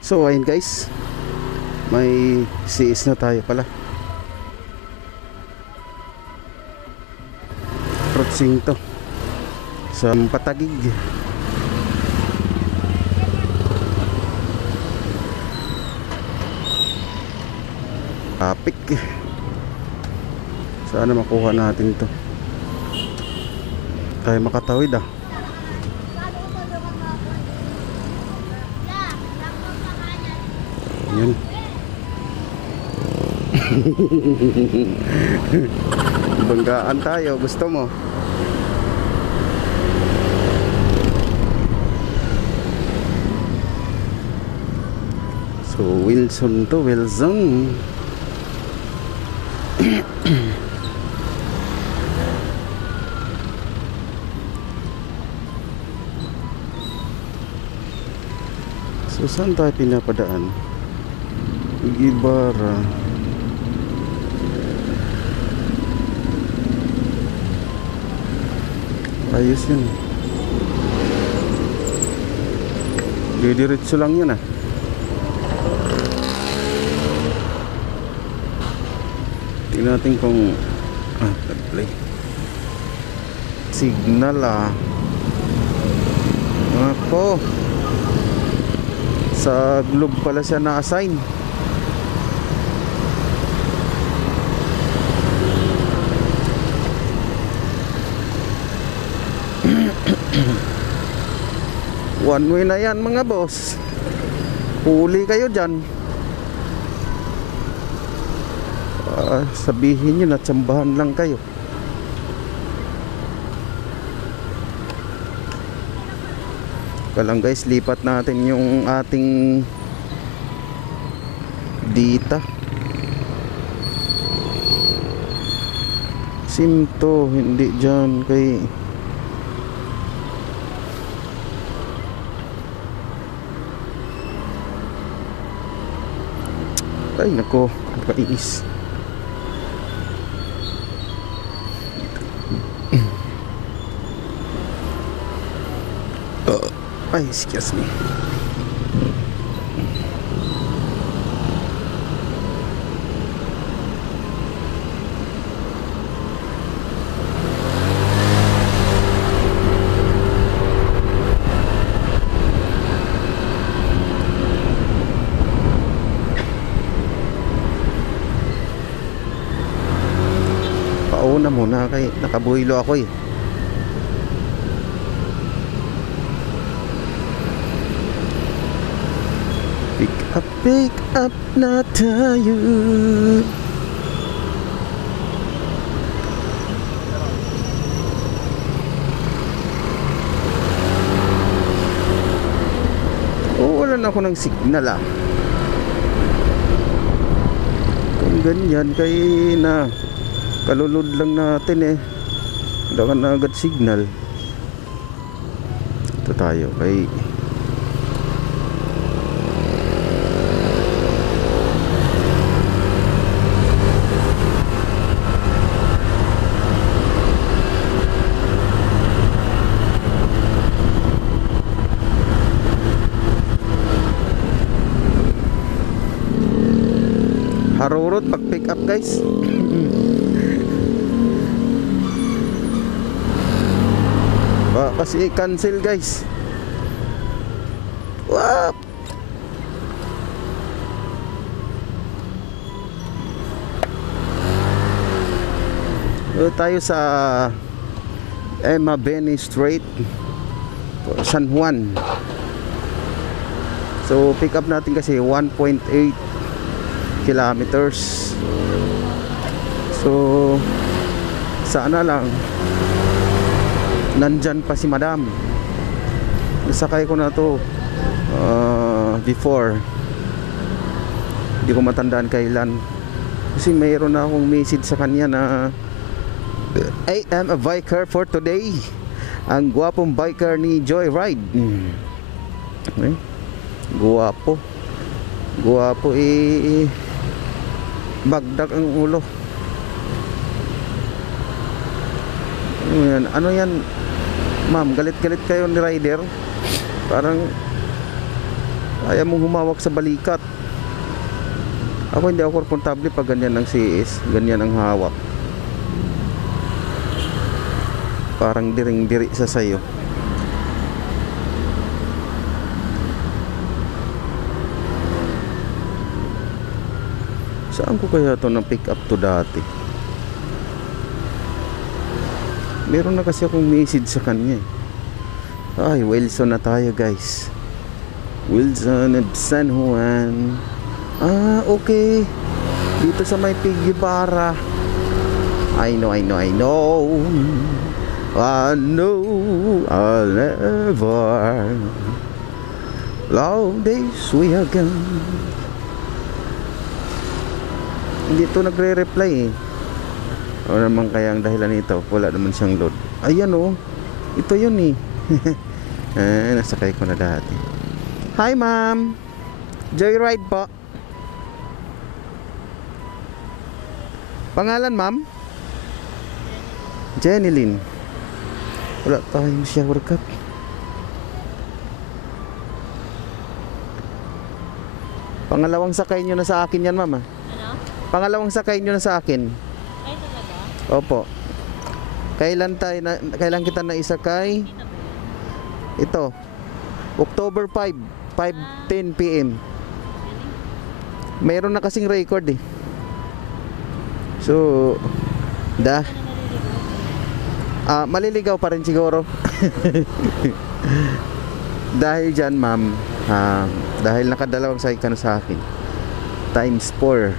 So ayun guys, may CS na tayo pala. Crossing to sa Patagig. Traffic. Sana makuha natin to. Tayo makatawid ah. Yun. Banggaan tayo, gusto mo? So Wilson to Wilson. So saan tayo pinapadaan? Ibarra. Ayos yun. Didiretso lang yun ah. Tingnan natin kung play. Signal ah. Ako. Sa globe pala siya na-assign. One way na yan mga boss. Huli kayo dyan. Sabihin nyo na tsambahan lang kayo. Kalang guys, lipat natin yung ating dita. Simto, hindi dyan kay ay nako, kainis. Ay, excuse me. Pauna muna kay nakabuhilo ako eh. Pick up na tayo. Wala na ako ng signal ah. Kung ganyan kay na kalulod lang natin eh. Wala ka na agad signal. Ito tayo kay Harurot pag pick up guys. Kasi cancel guys. Wap. Tayo sa Emma Beni Strait, San Juan. So pick up natin kasi 1.8 kilometers. So sana lang nandyan pa si madam. Nasakay ko na to before. Hindi ko matandaan kailan. Kasi mayroon na akong message sa kanya na I am a biker for today. Ang gwapong biker ni Joyride. Okay. Guwapo eh. Bagdak ang ulo. Ano yan? Ma'am, galit-galit kayo ni rider. Parang Ayaw mong humawak sa balikat. Ako hindi ako komportable pag ganyan ang CES, ganyan ang hawak. Parang diring-diri sa sayo. Saan ko kaya ito na pick up to dati? Meron na kasi akong message sa kanya eh. Ay, Wilson na tayo guys. Wilson at San Juan. Ah, okay. Dito sa may Pigibara. I know. I know I'll never love this way again. Hindi ito nagre-reply eh. O naman kaya ang dahilan nito, wala naman siyang load. Ayan oh, ito yun eh. Nasakay ko na dati. Hi ma'am, joyride po. Pangalan ma'am? Jenilyn. Wala tayong shower cup. Pangalawang sakay nyo na sa akin yan ma'am. Ano? Pangalawang sakay nyo na sa akin. Ay talaga? Opo. Kailan kita na isakay? Ito. October 5, 5:10 PM. Mayroon na kasing record eh. So, maliligaw pa rin siguro. Dahil dyan ma'am, dahil nakadalawang sakay ka na sa akin, times 4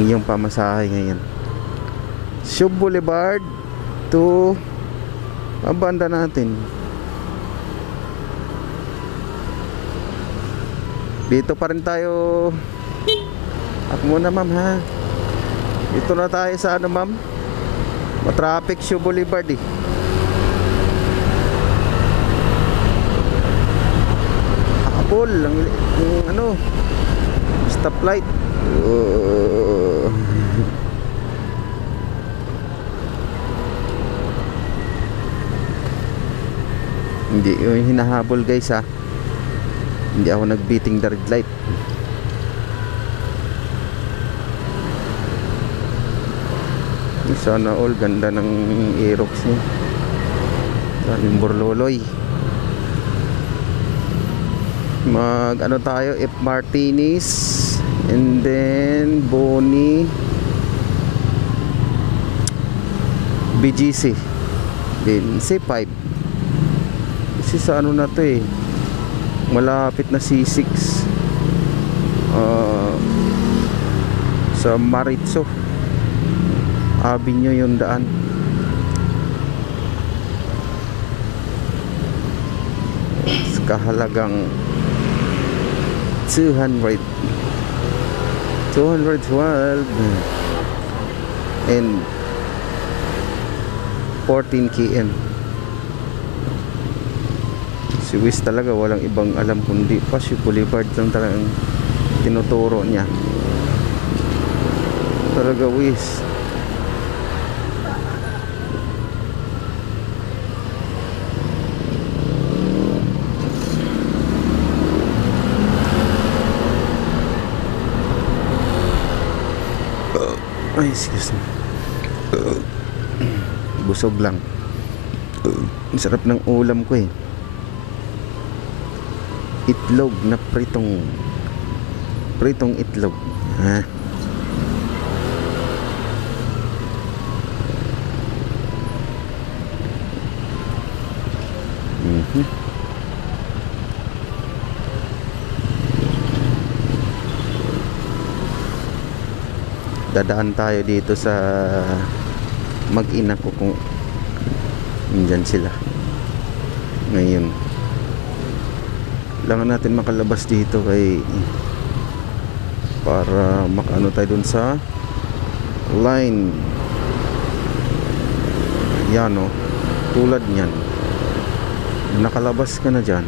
ang iyong pamasahe ngayon. Shub Boulevard to banda natin. Dito pa rin tayo. Ako muna ma'am ha. Dito na tayo sa ano ma'am, matraffic Shub Boulevard eh. Habol ang ano, stoplight. Hindi yung hinahabol guys ha. Hindi ako nagbeating the red light. Sana all ganda ng Aerox niya. Daming borloloy. Mag ano tayo, F Martinis and then Boni BGC then C5. Kasi sa ano na to eh, malapit na C6 sa Maritso Avenue yung daan. Kahalagang 212 and 14 km. Si Wiz talaga walang ibang alam kundi Paseo Boulevard lang talagang tinuturo niya. Talaga Wiz. Ay, excuse me. Busog lang. Ang sarap ng ulam ko eh. Itlog na pritong itlog. Ha? Dadaan tayo dito sa mag-ina ko kung nandyan sila ngayon. Kailangan natin makalabas dito para makaano tayo dun sa line. Yan o, tulad nyan, nakalabas ka na dyan,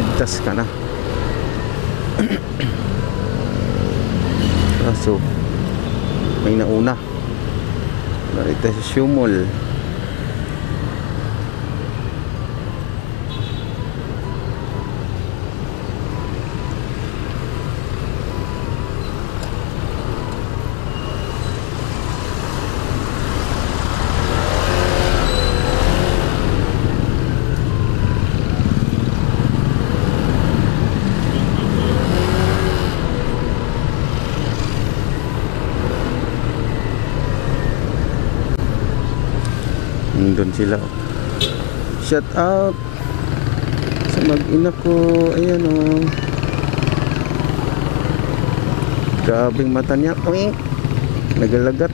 ligtas ka na. So may nauna narito sa Shumol. Nandun sila. Shout out sa mag-ina ko. Ayan o. Grabing mata niya. Uing. Nagalagat.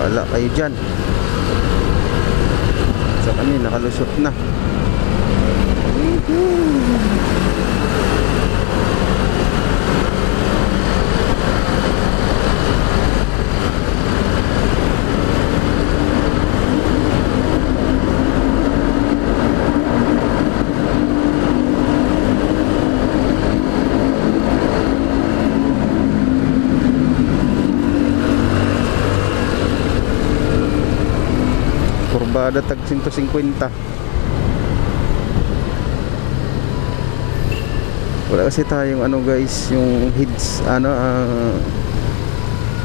Kala kayo dyan. Sa kanya nakalusot na. Kurbada tag 150. Wala kasi tayong ano guys, yung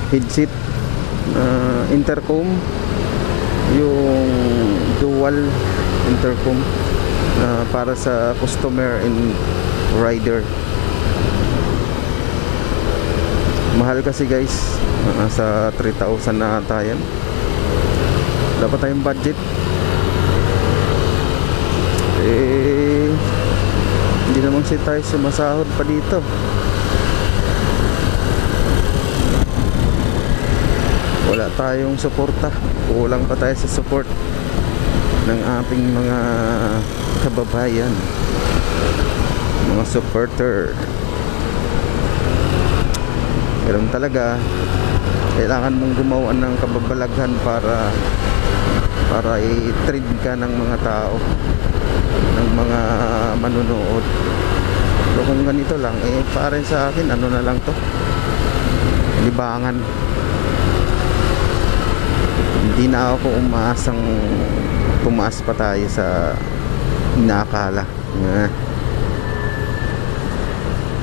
headset intercom, yung dual intercom para sa customer and rider. Mahal kasi guys, sa 3,000 na tayo. Wala pa tayong budget. Hindi naman tayo sumasahod pa dito. Wala tayong suporta. Kulang pa tayo sa support ng ating mga kababayan, mga supporter. Pero talaga kailangan mong gumawa ng kababalaghan para i-treat ka ng mga tao, ng mga manunood. So kung ganito lang, para sa akin ano na lang to, libangan. Hindi na ako umaasang tumaas pa tayo sa inaakala.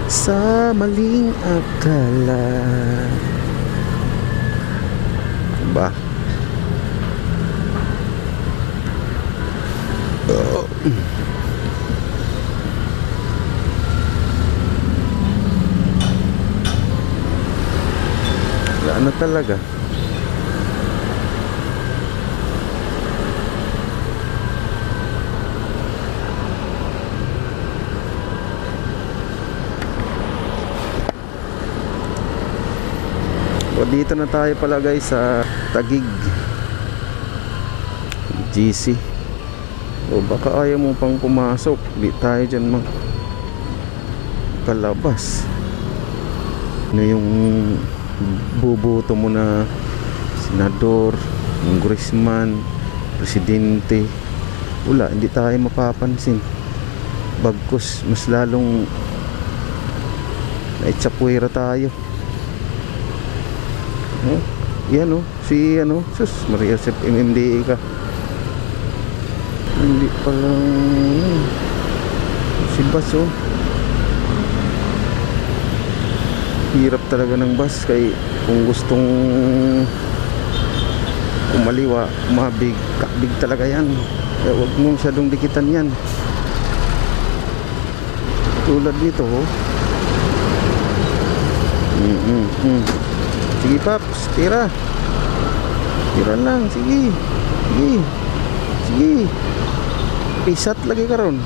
Sa maling akala ba? Ano talaga? O dito na tayo pala guys sa Taguig GC. O baka ayaw mo pang pumasok, di tayo dyan kalabas. Ano yung bubuto mo na senador, congressman, presidente? Wala, hindi tayo mapapansin. Bagkus mas lalong naitsapwera tayo. Yan si sus Maria Joseph MMDA ka. Hindi palang si bus hirap talaga ng bus. Kay kung gustong kumaliwa, kakbig talaga yan. Kaya huwag mo masyadong dikitan yan. Tulad dito Sige paps, tira lang, sige pisat lagi ka ron,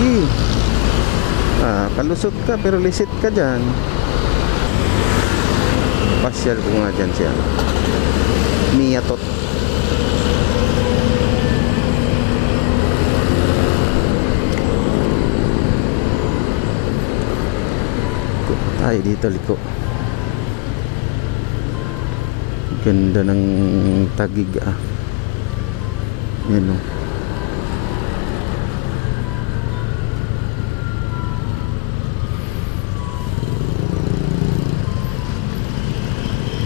sige. Kalusot ka pero lisit ka dyan. Pasyal ko nga dyan siya Miyatot. Ay dito liko. Ganda ng Taguig yan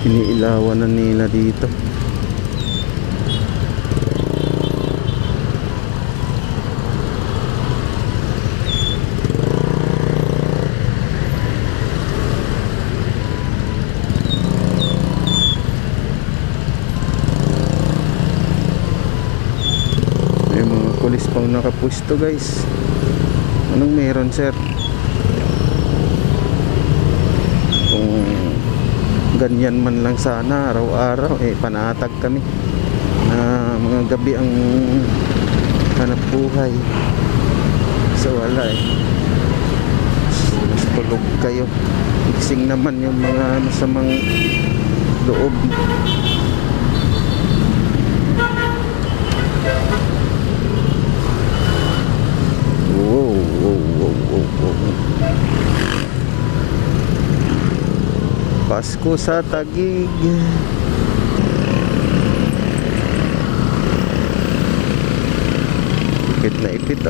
iniilawan na nila dito. Pulis pang nakapwesto guys. Anong meron sir? Kung ganyan man lang sana araw-araw, panatag kami na mga gabi ang hanap buhay. So wala mas tulog kayo, fixing naman yung mga masamang loob. Pasko sa Taguig. Ipit na ipit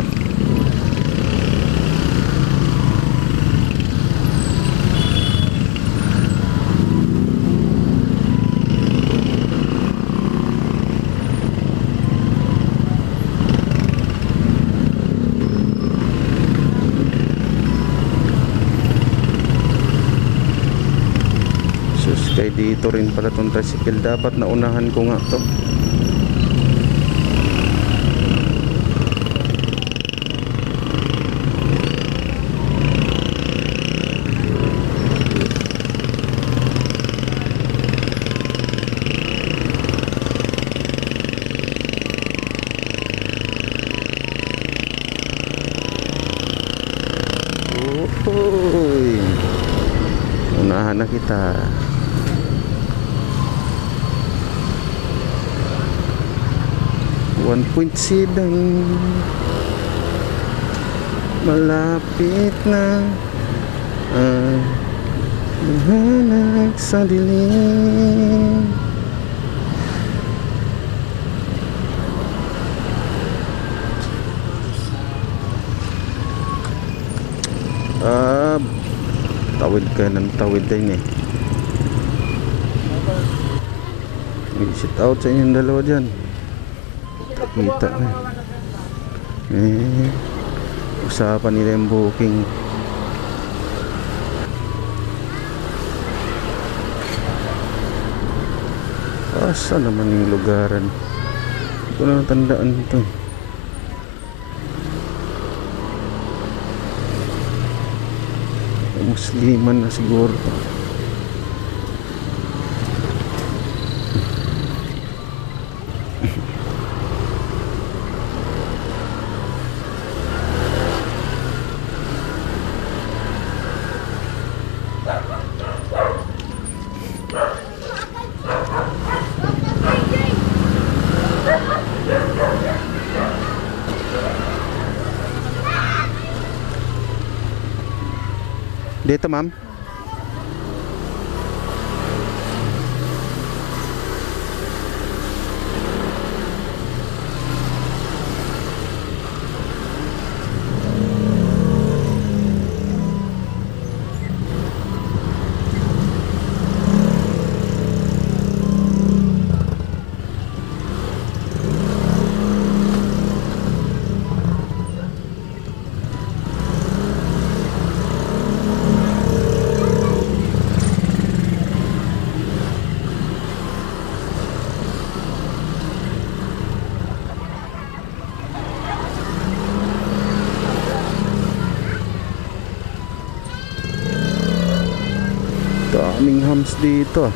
Kaya dito rin pala itong tricycle, dapat naunahan ko nga to. Oy, unahan na kita. One point sidang malapit na mahanag sa dilim. Tawid ka ng tawid din Sit out sa inyong dalawa dyan. Kita na. Usapan nila yung booking. Asa naman yung lugaran? Hindi ko na natandaan ito. Musliman na siguro. Dito, ma'am. Daming hams dito.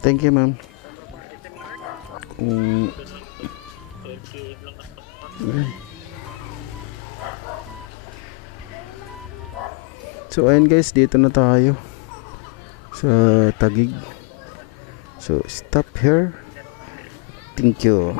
Thank you, ma'am. So ayun guys, dito na tayo sa Taguig. So stop here. Thank you.